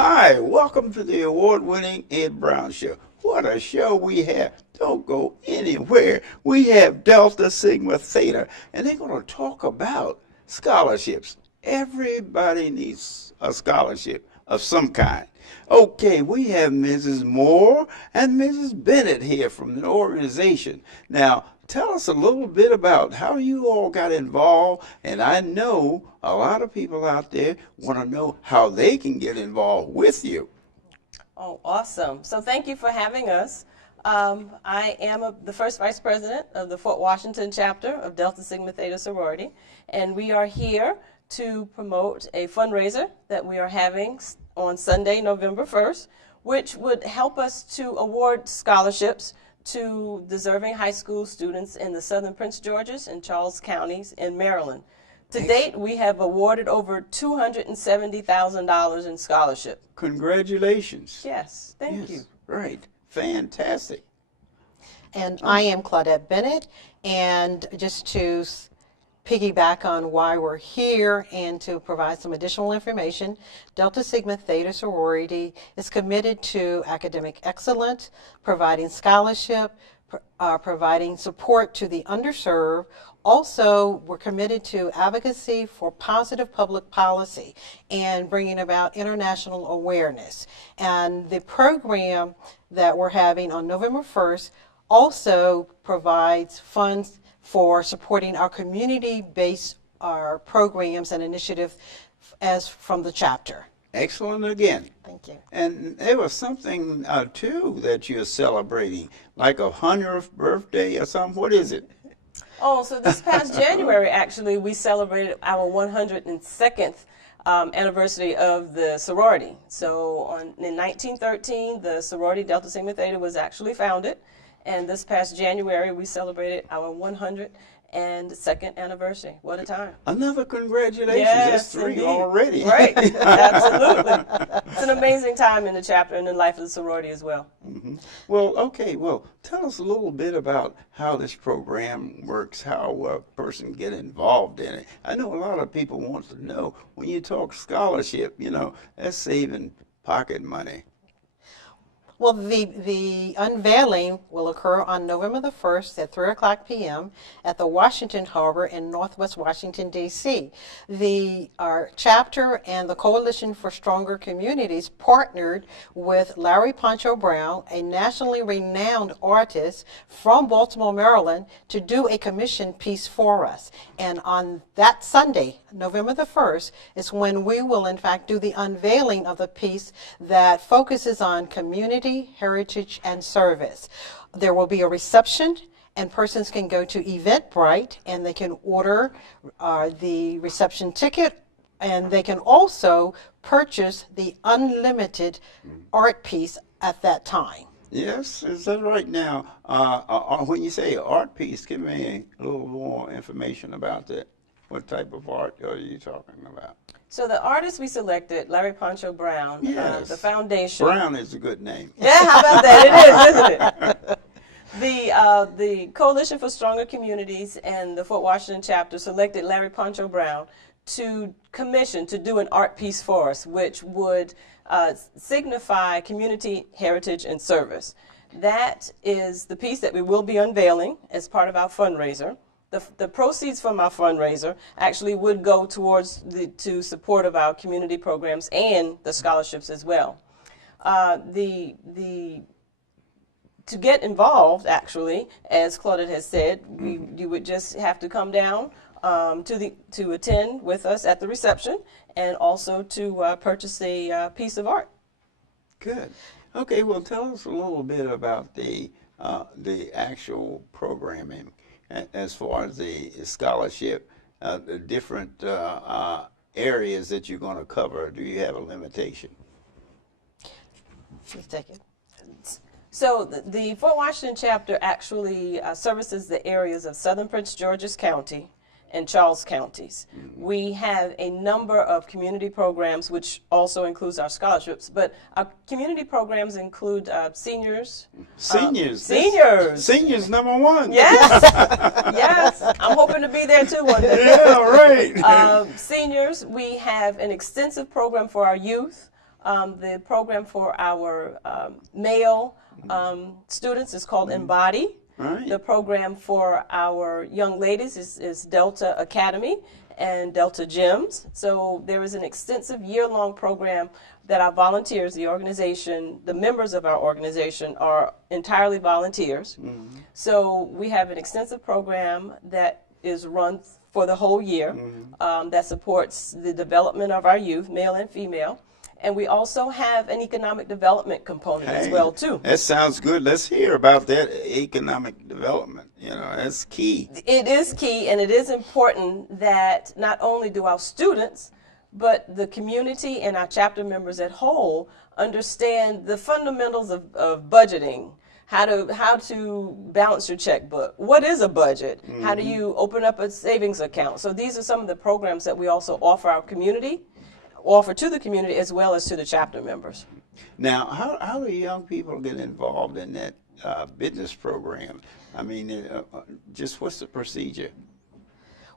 Hi, welcome to the award-winning Ed Brown Show. What a show we have. Don't go anywhere. We have Delta Sigma Theta, and they're going to talk about scholarships. Everybody needs a scholarship of some kind. Okay, we have Mrs. Moore and Mrs. Bennett here from the organization. Now, tell us a little bit about how you all got involved, and I know a lot of people out there want to know how they can get involved with you. Oh, awesome. So thank you for having us. I am the first vice president of the Fort Washington chapter of Delta Sigma Theta sorority, and we are here to promote a fundraiser that we are having on Sunday, November 1st, which would help us to award scholarships to deserving high school students in the Southern Prince George's and Charles counties in Maryland. To date, we have awarded over $270,000 in scholarship. Congratulations. Yes, thank you. Right. Fantastic. And I am Claudette Bennett, and just to piggyback on why we're here and to provide some additional information, Delta Sigma Theta sorority is committed to academic excellence, providing scholarship, providing support to the underserved. Also, we're committed to advocacy for positive public policy and bringing about international awareness. And the program that we're having on November 1st also provides funds for supporting our community-based programs and initiatives as from the chapter. Excellent again. Thank you. And there was something, too, that you're celebrating, like a 100th birthday or something. What is it? Oh, so this past January, actually, we celebrated our 102nd anniversary of the sorority. So in 1913, the sorority Delta Sigma Theta was actually founded. And this past January, we celebrated our 102nd anniversary. What a time. Another congratulations. Yes, That's three indeed. already. Right, absolutely. It's an amazing time in the chapter and in the life of the sorority as well. Mm-hmm. Well, okay, well, tell us a little bit about how this program works, how a person get involved in it. I know a lot of people want to know, when you talk scholarship, you know, that's saving pocket money. Well, the unveiling will occur on November the 1st at 3:00 p.m. at the Washington Harbor in Northwest Washington, D.C. Our chapter and the Coalition for Stronger Communities partnered with Larry Pancho Brown, a nationally renowned artist from Baltimore, Maryland, to do a commission piece for us. And on that Sunday, November the 1st, is when we will in fact do the unveiling of the piece that focuses on community, heritage, and service. There will be a reception, and persons can go to Eventbrite and they can order the reception ticket, and they can also purchase the unlimited art piece at that time. Yes, is that right? Now, when you say art piece, give me a little more information about that. What type of art are you talking about? So the artist we selected, Larry Pancho Brown, Yes. the foundation. Brown is a good name. Yeah, how about that? It is, isn't it? The Coalition for Stronger Communities and the Fort Washington chapter selected Larry Pancho Brown to commission to do an art piece for us, which would signify community, heritage, and service. That is the piece that we will be unveiling as part of our fundraiser. The proceeds from our fundraiser actually would go towards to support of our community programs and the scholarships as well. To get involved, actually, as Claudette has said, you would just have to come down to attend with us at the reception, and also to purchase a piece of art. Good. Okay, well, tell us a little bit about the actual programming as far as the scholarship, the different areas that you're going to cover. Do you have a limitation? Please take it. So the Fort Washington chapter actually services the areas of Southern Prince George's County and Charles counties. We have a number of community programs, which also includes our scholarships, but our community programs include seniors. Seniors. Seniors number one. Yes, yes. I'm hoping to be there too one day. Yeah, right. Seniors, we have an extensive program for our youth. The program for our male students is called Embody. Right. The program for our young ladies is Delta Academy and Delta Gyms. So there is an extensive year-long program that our volunteers, the organization, the members of our organization are entirely volunteers. So we have an extensive program that is run for the whole year that supports the development of our youth, male and female. And we also have an economic development component as well, too. That sounds good. Let's hear about that economic development. You know, that's key. It is key, and it is important that not only do our students, but the community and our chapter members at whole understand the fundamentals of budgeting. How to balance your checkbook. What is a budget? How do you open up a savings account? So these are some of the programs that we also offer to the community as well as to the chapter members. Now, how do young people get involved in that business program? I mean, just what's the procedure?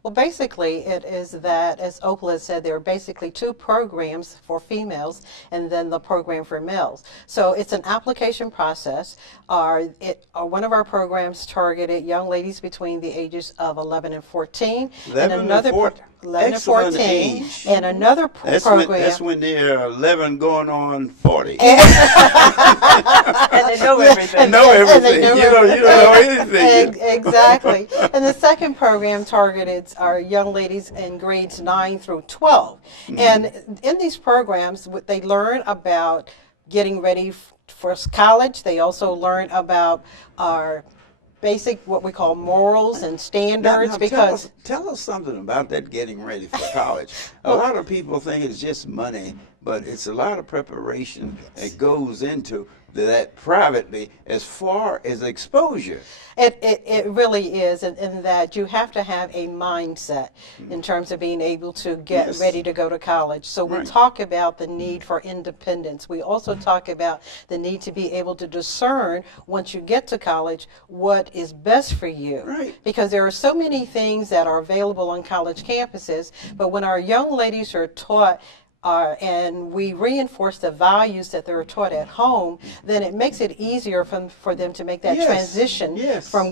Well, basically, it is that, as Opal has said, there are basically two programs for females and then the program for males. So it's an application process. One of our programs targeted young ladies between the ages of 11 and 14. 11 and 14. 11 and 14. Age. And another program. That's when they're 11 going on 40. And they know everything. And they know You don't know anything. Exactly. And the second program targeted our young ladies in grades 9 through 12. And in these programs, they learn about getting ready for college. They also learn about our basic, what we call morals and standards. Now, tell us something about that getting ready for college. A lot of people think it's just money, but it's a lot of preparation that goes into that privately as far as exposure. It really is, in that you have to have a mindset in terms of being able to get ready to go to college. So we talk about the need for independence. We also talk about the need to be able to discern, once you get to college, what is best for you. Right. Because there are so many things that are available on college campuses, but when our young ladies are taught and we reinforce the values that they're taught at home, then it makes it easier for them to make that transition from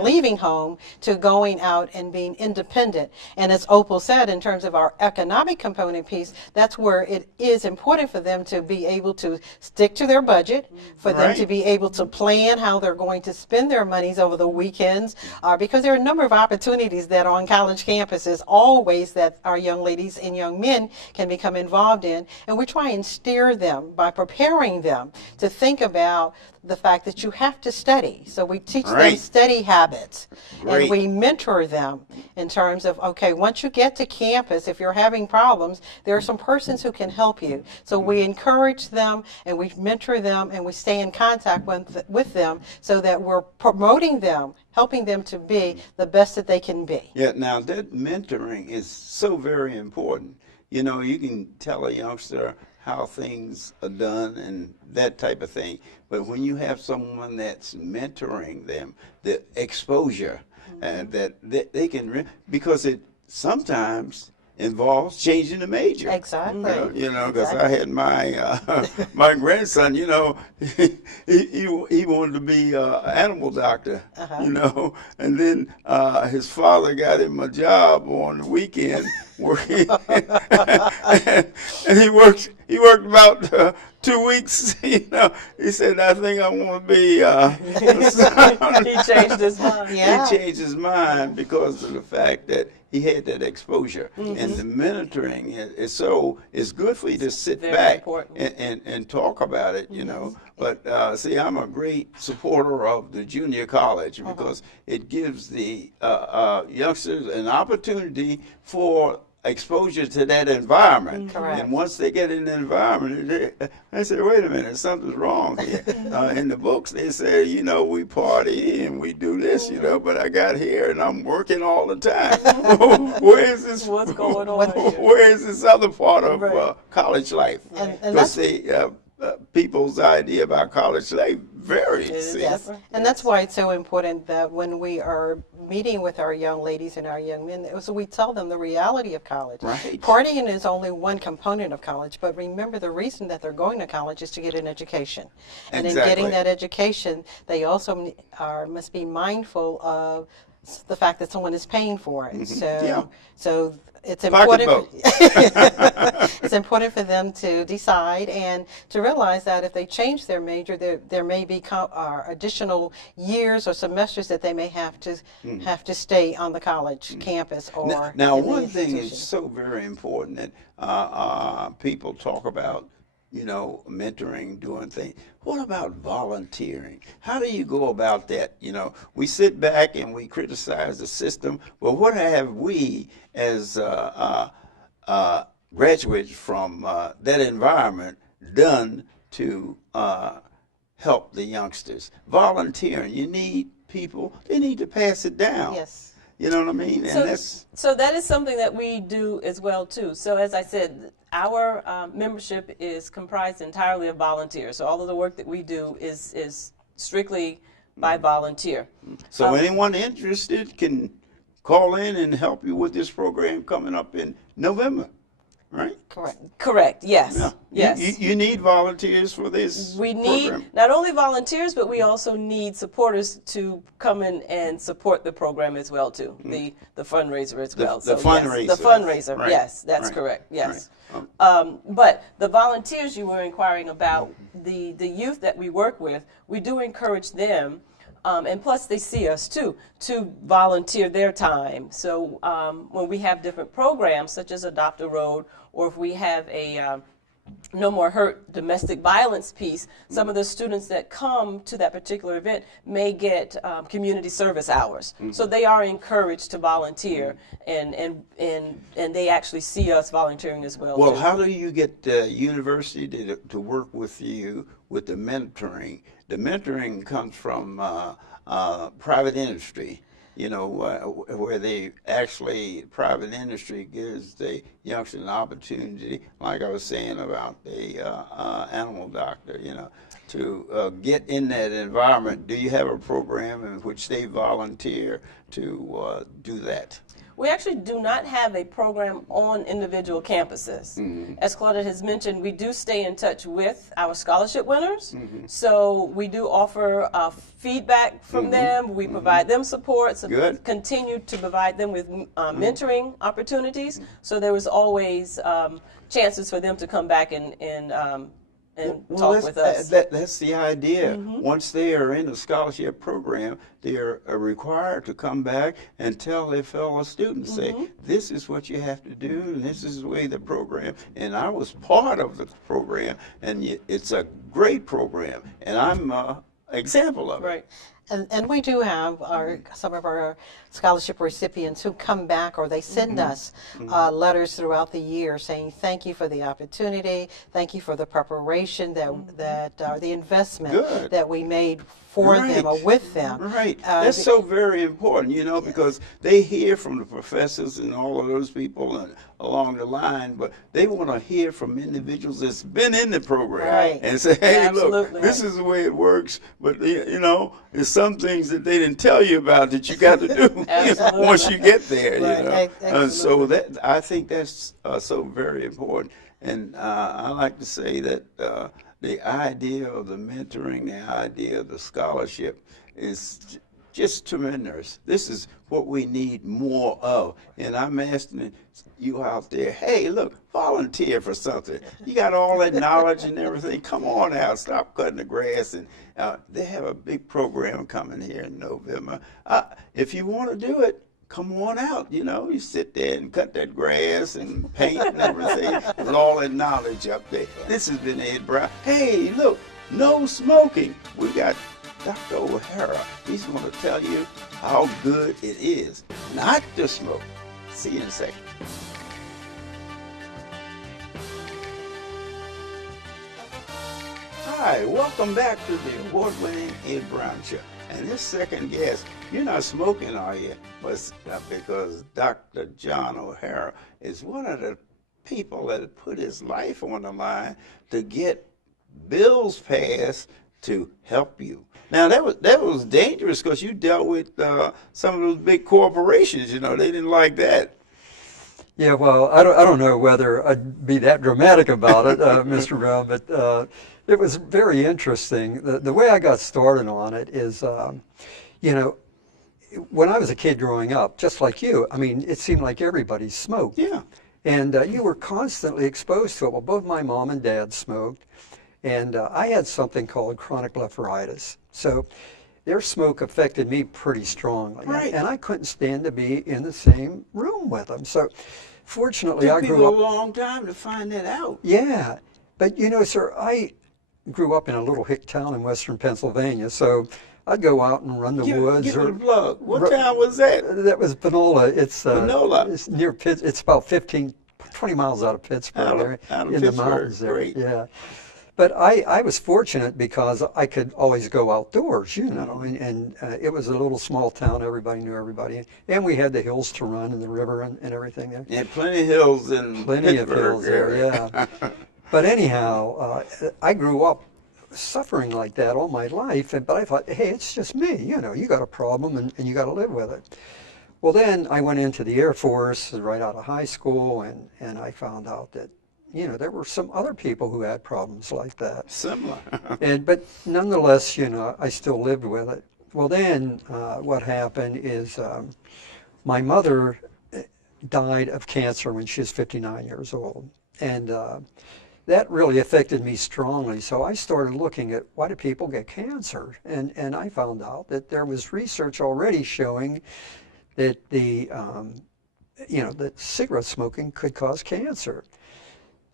leaving home to going out and being independent. And as Opal said, in terms of our economic component piece, that's where it is important for them to be able to stick to their budget, for them to be able to plan how they're going to spend their monies over the weekends, because there are a number of opportunities that are on college campuses always that our young ladies and young men can become involved in, and we try and steer them by preparing them to think about the fact that you have to study. So we teach them study habits, and we mentor them in terms of, okay, once you get to campus, if you're having problems, there are some persons who can help you. So we encourage them and we mentor them and we stay in contact with them so that we're promoting them, helping them to be the best that they can be. Yeah, now that mentoring is so very important. You know, you can tell a youngster how things are done and that type of thing. But when you have someone that's mentoring them, the exposure that they can, because it sometimes involves changing the major. Exactly. You know, because I had my my grandson. You know, he wanted to be an animal doctor. You know, and then his father got him a job on the weekend working, and he worked about 2 weeks. You know, he said, "I think I want to be." He changed his mind. Yeah. He changed his mind because of the fact that he had that exposure, and the mentoring it's good for you to sit back and talk about it, you know. But see, I'm a great supporter of the junior college because it gives the youngsters an opportunity for exposure to that environment. Correct. And once they get in the environment, they say, wait a minute, something's wrong here. In the books, they say, you know, we party and we do this, you know, but I got here and I'm working all the time. Where is this? What's going on here? Where is this other part of college life? And Because people's idea about college life varies. is see? Yes, different. and that's why it's so important that when we are meeting with our young ladies and our young men, so we tell them the reality of college. Right. Partying is only one component of college, but remember the reason that they're going to college is to get an education. And in Exactly. getting that education, they also must be mindful of the fact that someone is paying for it. So, Yeah. so it's Pocketbook. important. It's important for them to decide and to realize that if they change their major, there may be additional years or semesters that they may have to stay on the college campus or Now in the one thing institution. is so very important that people talk about, mentoring, doing things. What about volunteering? How do you go about that? We sit back and we criticize the system, but what have we as graduates from that environment done to help the youngsters? Volunteering. You need people. They need to pass it down. Yes. You know what I mean? And So that is something that we do as well too. So as I said, our membership is comprised entirely of volunteers. So all of the work that we do is strictly by volunteer. So anyone interested can call in and help you with this program coming up in November, right? Correct. Correct. Yes. Yeah. Yes. You need volunteers for this We need program. not only volunteers, but we also need supporters to come in and support the program as well too. The fundraiser as well. The So, fundraiser. Yes, the fundraiser. Right, Yes, that's right, correct. Yes. right. But the volunteers you were inquiring about, the youth that we work with, we do encourage them, and plus they see us too, to volunteer their time. So when we have different programs such as Adopt a Road, or if we have a No More Hurt domestic violence piece, some of the students that come to that particular event may get community service hours. So they are encouraged to volunteer, and they actually see us volunteering as well. Well, too. how do you get the university to work with you with the mentoring? The mentoring comes from private industry. Where they actually, private industry gives the youngster an opportunity, like I was saying about the animal doctor, to get in that environment. Do you have a program in which they volunteer to do that? We actually do not have a program on individual campuses. As Claudette has mentioned, we do stay in touch with our scholarship winners. So we do offer feedback from them. We provide them support. So Good. continue to provide them with mentoring opportunities. So there was always chances for them to come back and talk with us. That's the idea. Once they are in the scholarship program, they are required to come back and tell their fellow students, say, this is what you have to do, and this is the way the program, and I was part of the program, and it's a great program, and I'm an example of it. Right. And we do have some of our scholarship recipients who come back or they send us letters throughout the year saying thank you for the opportunity, thank you for the preparation that the investment Good. that we made for them or Right. with them. Right. That's so very important, because they hear from the professors and all of those people along the line, but they want to hear from individuals that's been in the program Right. and say, hey, Absolutely. look, this is the way it works, but, there's some things that they didn't tell you about that you got to do Absolutely. once you get there, Right. So I think that's so very important. And I like to say that the idea of the mentoring, the idea of the scholarship is just tremendous. This is what we need more of. And I'm asking you out there, hey, look, volunteer for something. You got all that knowledge and everything. Come on out, stop cutting the grass. And they have a big program coming here in November. If you want to do it, come on out, you sit there and cut that grass and paint and everything with all that knowledge up there. This has been Ed Brown. Hey, look, no smoking. We got Dr. O'Hara. He's going to tell you how good it is not to smoke. See you in a second. Hi, welcome back to the award-winning Ed Brown Show. And this second guest, you're not smoking, are you? But because Dr. John O'Hara is one of the people that put his life on the line to get bills passed to help you. Now that was dangerous because you dealt with some of those big corporations. You know, they didn't like that. Yeah, well, I don't know whether I'd be that dramatic about it, Mr. Brown, but it was very interesting. The way I got started on it is, you know, when I was a kid growing up, just like you, I mean, it seemed like everybody smoked. Yeah. And you were constantly exposed to it. Well, both my mom and dad smoked, and I had something called chronic blepharitis. So their smoke affected me pretty strongly. Right. And I couldn't stand to be in the same room with them. So fortunately, I It took grew people up. a long time to find that out. Yeah. But you know, sir, I grew up in a little hick town in western Pennsylvania. So I'd go out and run the woods. Give it a plug. What town was that? That was Panola. It's Panola. It's near Pitt. It's about 20 miles out of Pittsburgh, Out of in the Pittsburgh. mountains there. Great. Yeah. But I was fortunate because I could always go outdoors, you know, and it was a little small town. Everybody knew everybody. And we had the hills to run and the river and everything there. And plenty of hills in Plenty of Pittsburgh hills there, area. yeah. But anyhow, I grew up suffering like that all my life, but I thought, hey, it's just me, you know, you got a problem and you got to live with it. Well, then I went into the Air Force right out of high school, and I found out that, you know, there were some other people who had problems like that. Similar. But nonetheless, you know, I still lived with it. Well, then what happened is my mother died of cancer when she was 59 years old. And that really affected me strongly. So I started looking at why do people get cancer? And I found out that there was research already showing that that cigarette smoking could cause cancer.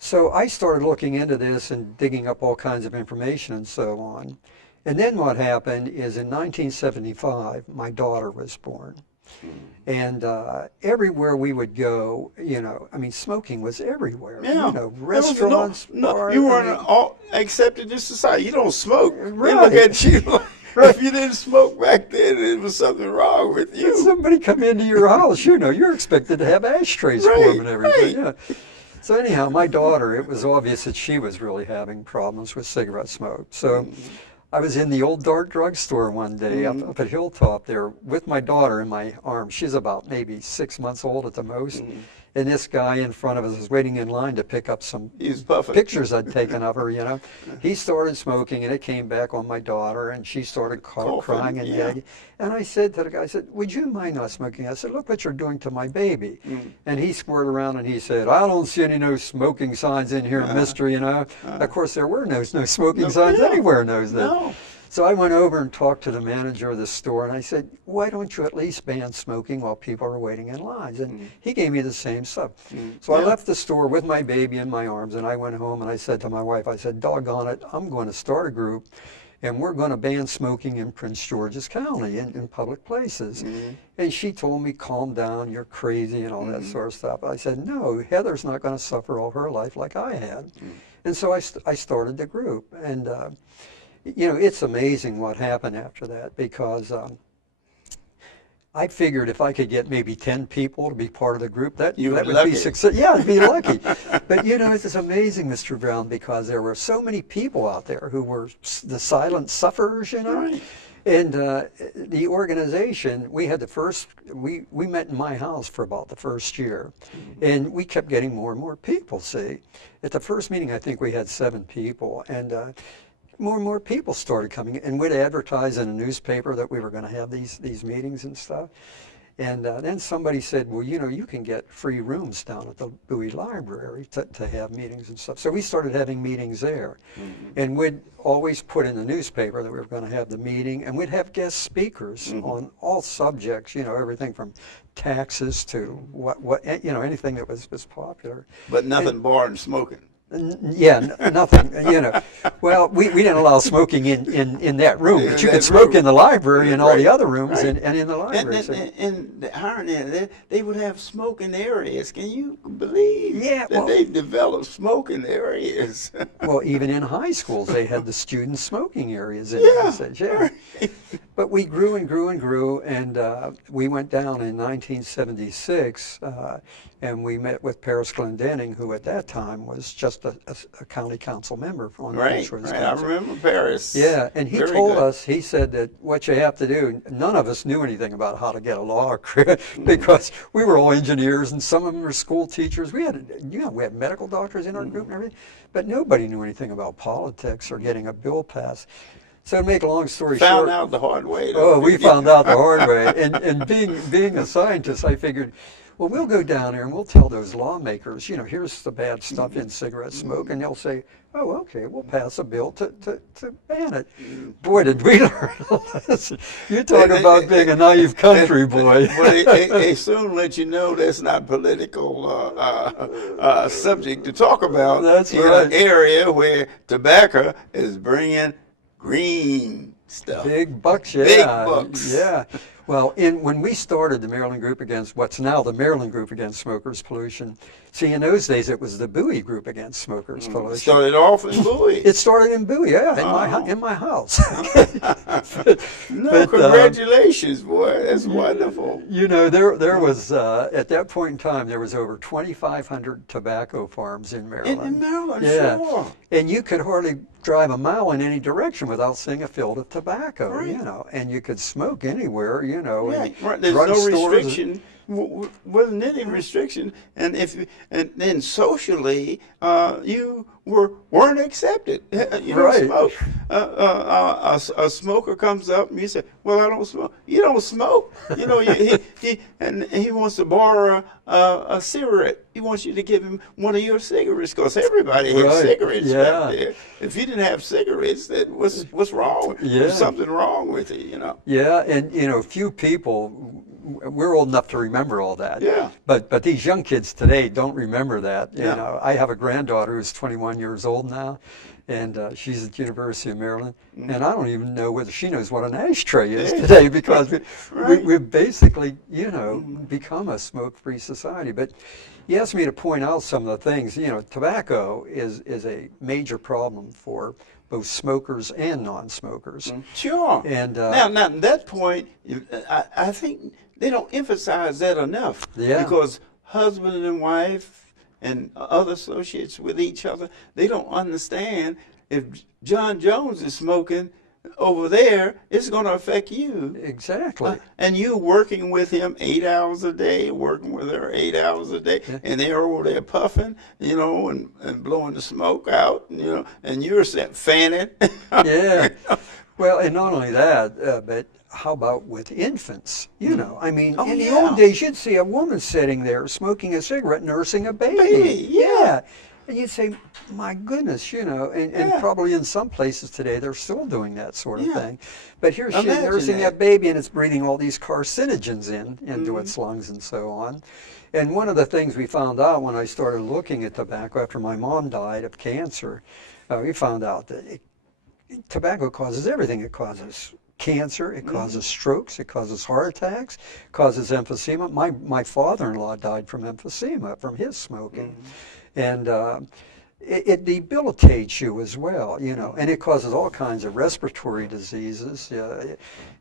So I started looking into this and digging up all kinds of information and so on. And then what happened is in 1975, my daughter was born. And everywhere we would go, you know, I mean, smoking was everywhere. Yeah. You know, restaurants, bars. You weren't all accepted in society. You don't smoke. Right. They look at you like, if you didn't smoke back then, there was something wrong with When you. somebody come into your house, you know, you're expected to have ashtrays for them and everything. Right. Yeah. So anyhow, my daughter, it was obvious that she was really having problems with cigarette smoke. So I was in the old Dart drugstore one day up at Hilltop there with my daughter in my arms. She's about maybe 6 months old at the most. And this guy in front of us was waiting in line to pick up some He was puffing. pictures I'd taken of her, you know. He started smoking, and it came back on my daughter, and she started crying and yeah. gagging. And I said to the guy, I said, would you mind not smoking? I said, look what you're doing to my baby. And he squirted around and he said, I don't see any no smoking signs in here, mister, you know. Of course, there were no smoking signs anywhere in those days. No. So I went over and talked to the manager of the store, and I said, why don't you at least ban smoking while people are waiting in lines? And he gave me the same stuff. So I left the store with my baby in my arms, and I went home, and I said to my wife, I said, doggone it, I'm going to start a group, and we're going to ban smoking in Prince George's County in public places. And she told me, calm down, you're crazy, and all that sort of stuff. I said, no, Heather's not going to suffer all her life like I had. And so I started the group. And you know, it's amazing what happened after that, because I figured if I could get maybe 10 people to be part of the group, that would lucky. be success. Yeah, I'd be lucky. But you know, it's amazing, Mr. Brown, because there were so many people out there who were the silent sufferers, you know. Right. And the organization, we had we met in my house for about the first year, and we kept getting more and more people, see. At the first meeting, I think we had 7 people, and more and more people started coming, and we'd advertise in a newspaper that we were going to have these meetings and stuff. And then somebody said, well, you know, you can get free rooms down at the Bowie Library to have meetings and stuff. So we started having meetings there. And we'd always put in the newspaper that we were going to have the meeting, and we'd have guest speakers on all subjects, you know, everything from taxes to what you know, anything that was popular. But nothing barring smoking. Yeah, nothing, you know. Well, we didn't allow smoking in that room, but you In could that smoke room. in the library and all the Right, other rooms right. and in the library. So- And the irony, they would have smoking areas. Can you believe Yeah, that well- they developed smoking areas? Well, even in high schools, they had the student smoking areas in Yeah, there. Yeah. But we grew and grew and grew, and we went down in 1976, and we met with Paris Glendenning, who at that time was just a county council member on the Right, Beachwoods right. I Council. remember Paris. Yeah, and he Very told good. us, he said that what you have to do, none of us knew anything about how to get a law because we were all engineers and some of them were school teachers. We had medical doctors in our group and everything, but nobody knew anything about politics or getting a bill passed. So to make a long story short. Found out the hard way. Though. Oh, we found out the hard way. And being a scientist, I figured, well, we'll go down there and we'll tell those lawmakers, here's the bad stuff in cigarette smoke, and they'll say, oh, okay, we'll pass a bill to ban it. Boy, did we learn a lesson. You talk about being a naive country boy. Well, they soon let you know that's not political subject to talk about. That's in right. an area where tobacco is bringing green stuff. Big bucks, yeah. Big bucks. Yeah. Well, when we started the Maryland Group Against, what's now the Maryland Group Against Smokers Pollution, see, in those days it was the Bowie Group Against Smokers Pollution. Started off in Bowie. It started in Bowie, yeah, in my house. No, congratulations, boy. That's wonderful. There was, at that point in time, there was over 2,500 tobacco farms in Maryland. In Maryland, yeah. sure. And you could hardly drive a mile in any direction without seeing a field of tobacco, Right. and you could smoke anywhere, Right, in right. There's no drugstores. restriction. Wasn't any restriction, and then socially, you weren't accepted. You don't Right. smoke. A smoker comes up and you say, "Well, I don't smoke." You don't smoke. He wants to borrow a cigarette. He wants you to give him one of your cigarettes because everybody has Right. cigarettes Yeah. back there. If you didn't have cigarettes, then what's wrong? Yeah. There's something wrong with it, Yeah, and few people, we're old enough to remember all that. Yeah. But these young kids today don't remember that. Yeah. I have a granddaughter who's 21 years old now, and she's at the University of Maryland, and I don't even know whether she knows what an ashtray is today because we've basically, become a smoke-free society. But you asked me to point out some of the things. Tobacco is a major problem for both smokers and non-smokers. Sure. And now at that point, I think they don't emphasize that enough. Yeah. Because husband and wife and other associates with each other, they don't understand if John Jones is smoking over there, it's going to affect you. exactly. And you working with him 8 hours a day, working with her 8 hours a day, and they're over there puffing, and blowing the smoke out, and you're fanning. Yeah. Well, and not only that, but how about with infants? I mean, Oh, in the yeah. old days, you'd see a woman sitting there smoking a cigarette, nursing a baby. Baby, yeah. And you'd say, my goodness, and Yeah. probably in some places today, they're still doing that sort of Yeah. thing. But here she's Imagine nursing that. that baby, and it's breathing all these carcinogens into its lungs and so on. And one of the things we found out when I started looking at tobacco after my mom died of cancer, we found out that tobacco causes everything. It causes cancer, it causes strokes, it causes heart attacks, causes emphysema. My father-in-law died from emphysema from his smoking. And it debilitates you as well, and it causes all kinds of respiratory diseases,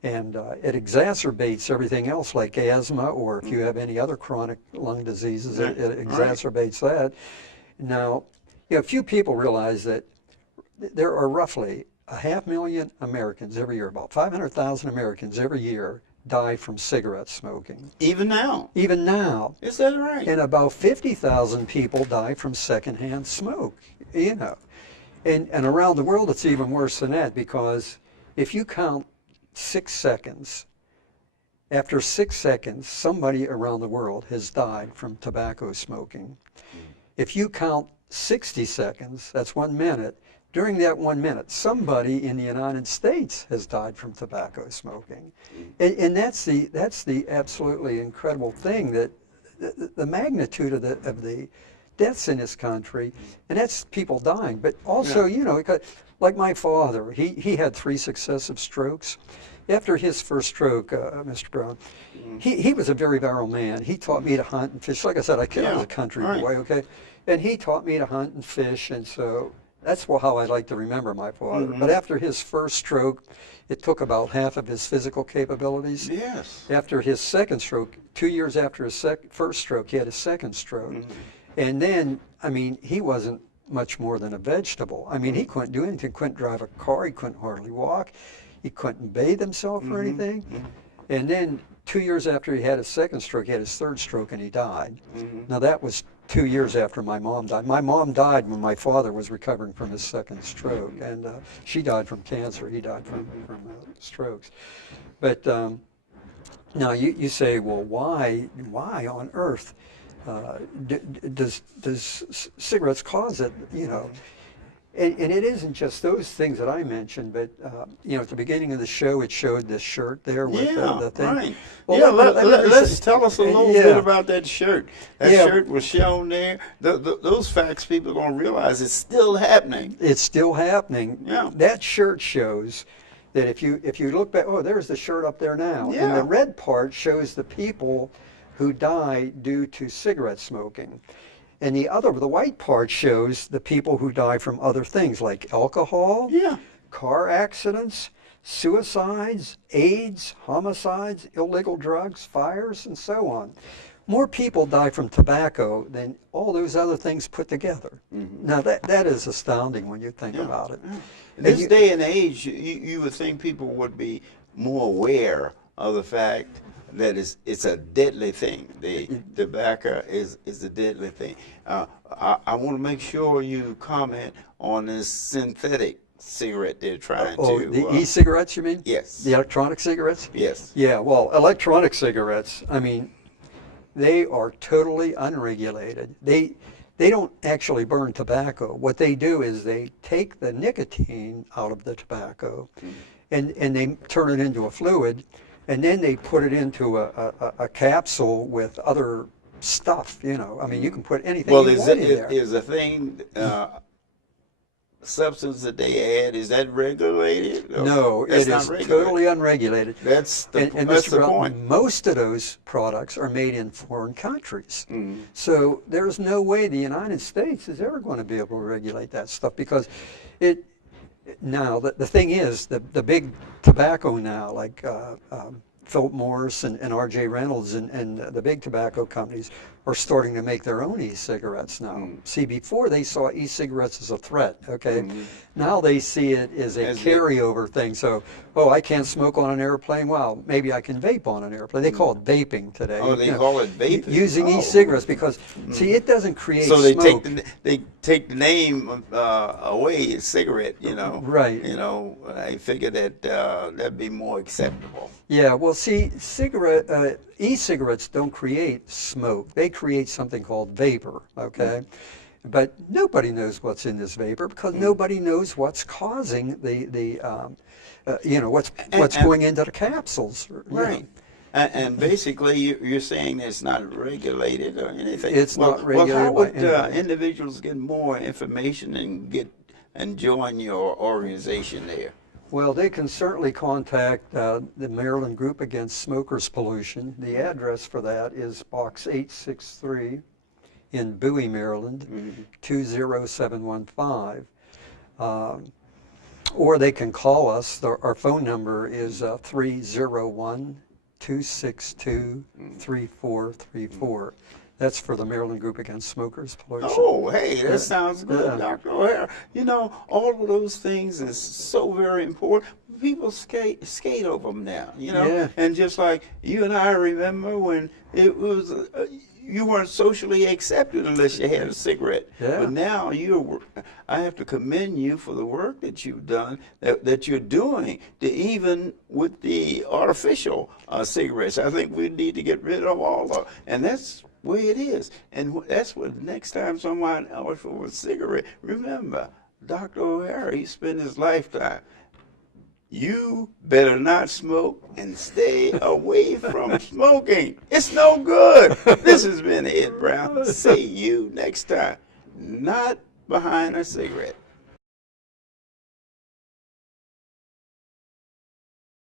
and it exacerbates everything else like asthma, or if you have any other chronic lung diseases, it exacerbates that. Now, few people realize that there are roughly 500,000 Americans every year, about 500,000 Americans every year die from cigarette smoking. Even now. Even now. Is that right? And about 50,000 people die from secondhand smoke, And around the world, it's even worse than that, because if you count 6 seconds, after 6 seconds, somebody around the world has died from tobacco smoking. If you count 60 seconds, that's 1 minute, during that 1 minute, somebody in the United States has died from tobacco smoking. And that's the absolutely incredible thing, that the magnitude of the deaths in this country, and that's people dying. But also, like my father, he had 3 successive strokes. After his first stroke, Mr. Brown, he was a very virile man. He taught me to hunt and fish. Like I said, I was a country boy, okay? And he taught me to hunt and fish, and so That's how I like to remember my father. But after his first stroke, it took about half of his physical capabilities. Yes. After his second stroke, 2 years after his first stroke, he had a second stroke. And then, I mean, he wasn't much more than a vegetable. I mean, he couldn't do anything. Couldn't drive a car. He couldn't hardly walk. He couldn't bathe himself or anything. And then 2 years after he had his second stroke, he had his third stroke and he died. Now that was 2 years after my mom died. My mom died when my father was recovering from his second stroke, and she died from cancer. He died from strokes. But now you say, well, why on earth does cigarettes cause it? You know. And it isn't just those things that I mentioned, but you know, at the beginning of the show, it showed this shirt there with the thing. Right. Well, yeah, let's tell us a little bit about that shirt. That shirt was shown there. Those facts people don't realize it's still happening. It's still happening. Yeah. That shirt shows that if you look back, oh, there's the shirt up there now. Yeah. And the red part shows the people who die due to cigarette smoking. And the white part shows the people who die from other things like alcohol, car accidents, suicides, AIDS, homicides, illegal drugs, fires, and so on. More people die from tobacco than all those other things put together. Now that is astounding when you think about it. In this day and age, you would think people would be more aware of the fact that it's a deadly thing. The tobacco is a deadly thing. I want to make sure you comment on this synthetic cigarette they're trying to. The e-cigarettes, you mean? Yes. The electronic cigarettes? Yes. Yeah, well, electronic cigarettes, I mean, they are totally unregulated. They don't actually burn tobacco. What they do is they take the nicotine out of the tobacco and they turn it into a fluid, and then they put it into a capsule with other stuff, you know. I mean, you can put anything you want in there. Is a thing, substance that they add, is that regulated? No, it is totally unregulated. That's the point. Most of those products are made in foreign countries. So there's no way the United States is ever going to be able to regulate that stuff, because now the thing is, the big tobacco now, like Philip Morris and R.J. Reynolds and the big tobacco companies are starting to make their own e-cigarettes now. See, before they saw e-cigarettes as a threat, okay? Now they see it as a carryover thing. So, oh, I can't smoke on an airplane. Well, maybe I can vape on an airplane. They call it vaping today. Oh, they call it vaping? Using e-cigarettes, because, see, it doesn't create smoke. So they take the name away, cigarette, you know. Right. You know, I figure that that'd be more acceptable. Yeah, well, see, e-cigarettes don't create smoke. They create something called vapor, okay? But nobody knows what's in this vapor, because nobody knows what's causing you know, what's going into the capsules. Right. And basically, you're saying it's not regulated or anything. It's not regulated. Well, how would individuals get more information and join your organization there? Well, they can certainly contact the Maryland Group Against Smokers Pollution. The address for that is Box 863 in Bowie, Maryland, 20715. Or they can call us. Our phone number is 301-262-3434. That's for the Maryland Group Against Smokers Pollution. Oh, hey, that sounds good, Dr. O'Hara. You know, all of those things is so very important. People skate over them now, you know. Yeah. And just like you and I remember when it was, you weren't socially accepted unless you had a cigarette. Yeah. But now I have to commend you for the work that you've done, that you're doing, even with the artificial cigarettes. I think we need to get rid of all of, and that's way it is. And that's what next time someone offers for a cigarette, remember, Dr. O'Hara, he spent his lifetime. You better not smoke and stay away from smoking. It's no good. This has been Ed Brown. See you next time. Not behind a cigarette.